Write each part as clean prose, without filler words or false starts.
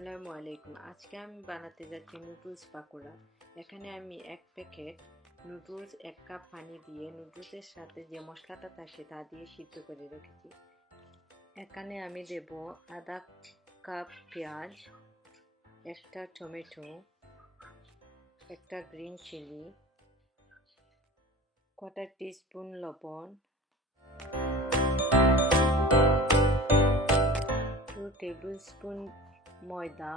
আসসালামু আলাইকুম। আজকে আমি বানাতে যাচ্ছি নুডলস পাকোড়া। এখানে আমি এক প্যাকেট নুডলস 1 কাপ পানি দিয়ে নুডলসের সাথে যে মশলাটা থাকে তা দিয়ে সিদ্ধ করে রেখেছি। এখানে আমি দেব আধা কাপ পেঁয়াজ, একটা টমেটো, একটা গ্রিন চিলি, কোয়ার্টার টিস্পুন লবণ, 2 টেবিলস্পুন ময়দা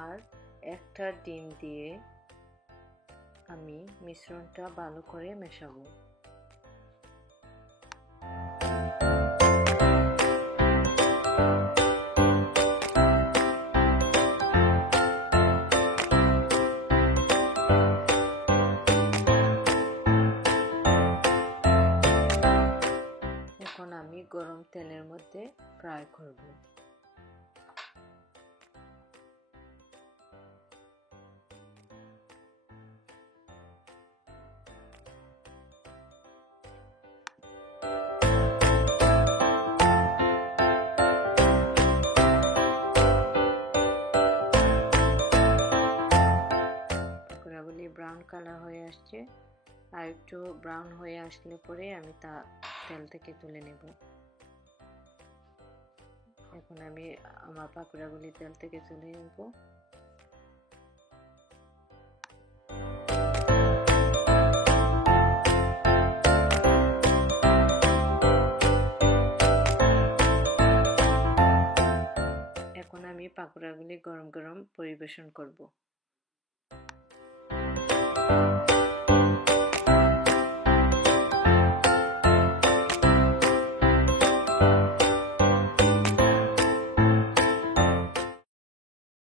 আর একটা ডিম দিয়ে আমি মিশ্রণটা ভালো করে মেশাবো। এখন আমি গরম তেলের মধ্যে ফ্রাই করব। পকোড়াগুলি ব্রাউন কালার হয়ে আসছে, আর একটু ব্রাউন হয়ে আসলে পরে আমি তা তেল থেকে তুলে নেব। এখন আমি আমার পাকোড়াগুলি তেল থেকে তুলে নেব। এখন আমি পাকোড়াগুলি গরম গরম পরিবেশন করব।